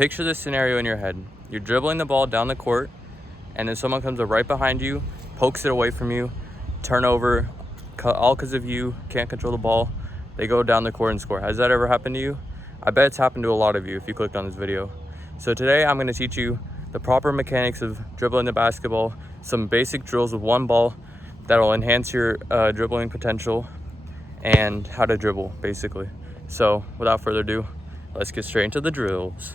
picture this scenario in your head. You're dribbling the ball down the court, and then someone comes up right behind you, pokes it away from you, turnover, all because of you, can't control the ball. They go down the court and score. Has that ever happened to you? I bet it's happened to a lot of you if you clicked on this video. So today I'm going to teach you the proper mechanics of dribbling the basketball, some basic drills with one ball that'll enhance your dribbling potential, and how to dribble, basically. So without further ado, let's get straight into the drills.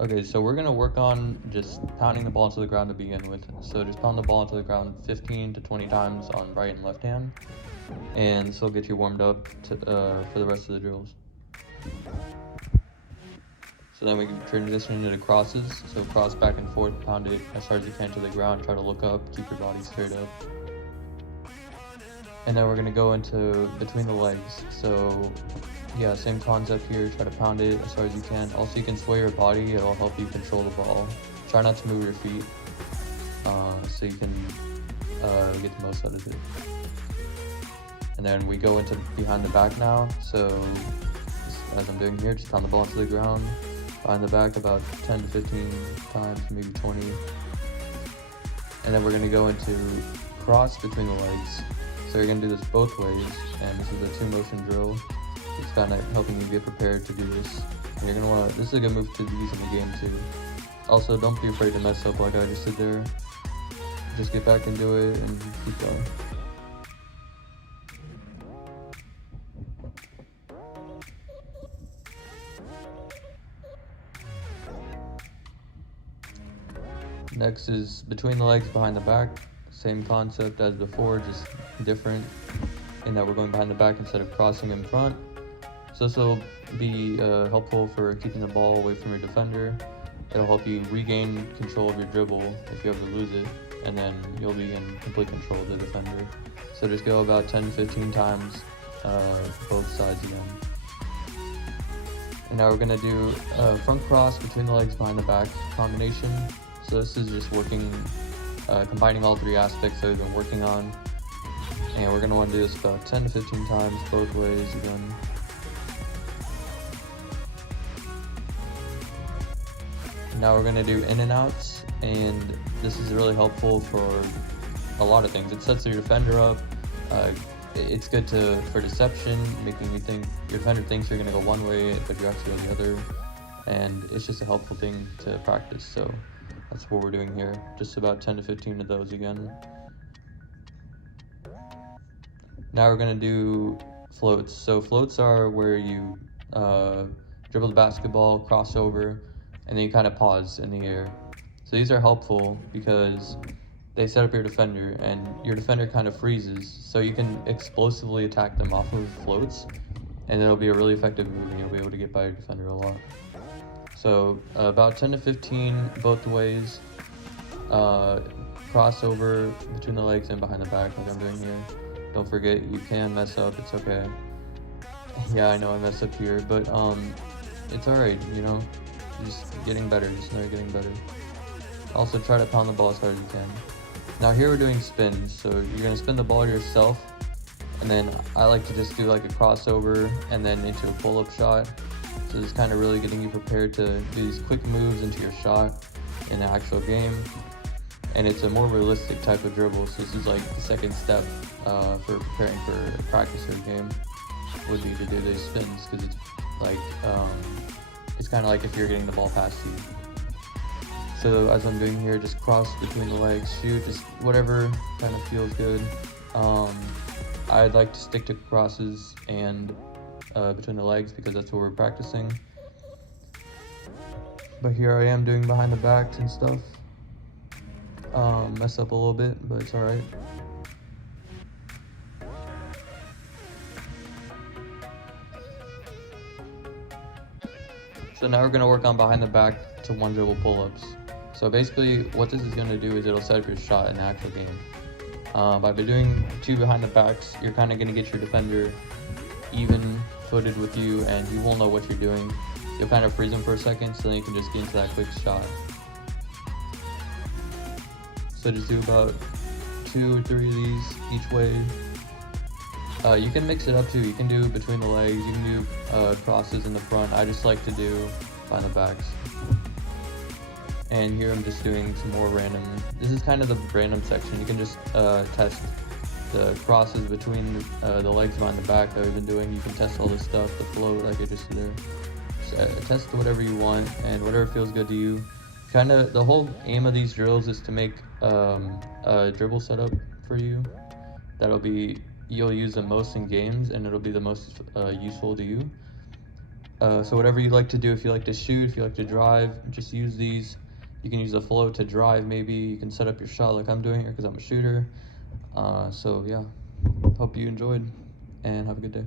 Okay, so we're going to work on just pounding the ball into the ground to begin with. So just pound the ball into the ground 15 to 20 times on right and left hand, and this will get you warmed up for the rest of the drills. So then we can transition into crosses. So cross back and forth, pound it as hard as you can to the ground, try to look up, keep your body straight up. And then we're going to go into between the legs. So yeah, same concept here, try to pound it as hard as you can. Also, you can sway your body, it'll help you control the ball. Try not to move your feet so you can get the most out of it. And then we go into behind the back now. So as I'm doing here, just pound the ball into the ground, behind the back about 10 to 15 times, maybe 20. And then we're going to go into cross between the legs. So you're going to do this both ways, and this is a 2-motion drill. It's kind of helping you get prepared to do this. And you're going to want to, this is a good move to use in the game too. Also, don't be afraid to mess up like I just did there. Just get back and do it and keep going. Next is between the legs, behind the back. Same concept as before, just different in that we're going behind the back instead of crossing in front. So this will be helpful for keeping the ball away from your defender. It'll help you regain control of your dribble if you ever lose it, and then you'll be in complete control of the defender. So just go about 10 to 15 times both sides again. And now we're going to do a front cross between the legs, behind the back combination. So this is just working, combining all 3 aspects that we've been working on. And we're going to want to do this about 10 to 15 times both ways again. Now we're going to do in and outs, and this is really helpful for a lot of things. It sets your defender up. It's good for deception, making you think your defender thinks you're going to go one way, but you're actually on the other. And it's just a helpful thing to practice. So that's what we're doing here. Just about 10 to 15 of those again. Now we're going to do floats. So floats are where you dribble the basketball, cross over, and then you kind of pause in the air. So these are helpful because they set up your defender, and your defender kind of freezes. So you can explosively attack them off of floats, and it'll be a really effective move, and you'll be able to get by your defender a lot. So about 10 to 15 both ways. Crossover between the legs and behind the back like I'm doing here. Don't forget, you can mess up, it's okay. Yeah, I know I messed up here, but it's alright, you know, just getting better, just know you're getting better. Also try to pound the ball as hard as you can. Now here we're doing spins, so you're going to spin the ball yourself, and then I like to just do like a crossover and then into a pull-up shot. So this is kind of really getting you prepared to do these quick moves into your shot in the actual game. And it's a more realistic type of dribble, so this is like the second step for preparing for a practice or a game, would be to do these spins, because it's like, it's kind of like if you're getting the ball past you. So as I'm doing here, just cross between the legs, shoot, just whatever kind of feels good. I'd like to stick to crosses and between the legs because that's what we're practicing. But here I am doing behind the backs and stuff. Mess up a little bit, but it's alright. So now we're going to work on behind the back to one dribble pull-ups. So basically what this is going to do is it'll set up your shot in the actual game. By doing 2 behind the backs, you're kind of going to get your defender even footed with you, and he won't know what you're doing. You'll kind of freeze him for a second, so then you can just get into that quick shot. So just do about 2 or 3 of these each way. You can mix it up too. You can do between the legs, you can do crosses in the front. I just like to do behind the backs. And here I'm just doing some more random. This is kind of the random section. You can just test the crosses between the legs behind the back that we've been doing. You can test all this stuff, the float like I just did there. Test whatever you want and whatever feels good to you. Kind of the whole aim of these drills is to make a dribble setup for you that'll be you'll use the most in games and it'll be the most useful to you. So whatever you like to do, if you like to shoot, if you like to drive, just use these. You can use the float to drive. Maybe you can set up your shot like I'm doing here because I'm a shooter. So yeah, hope you enjoyed and have a good day.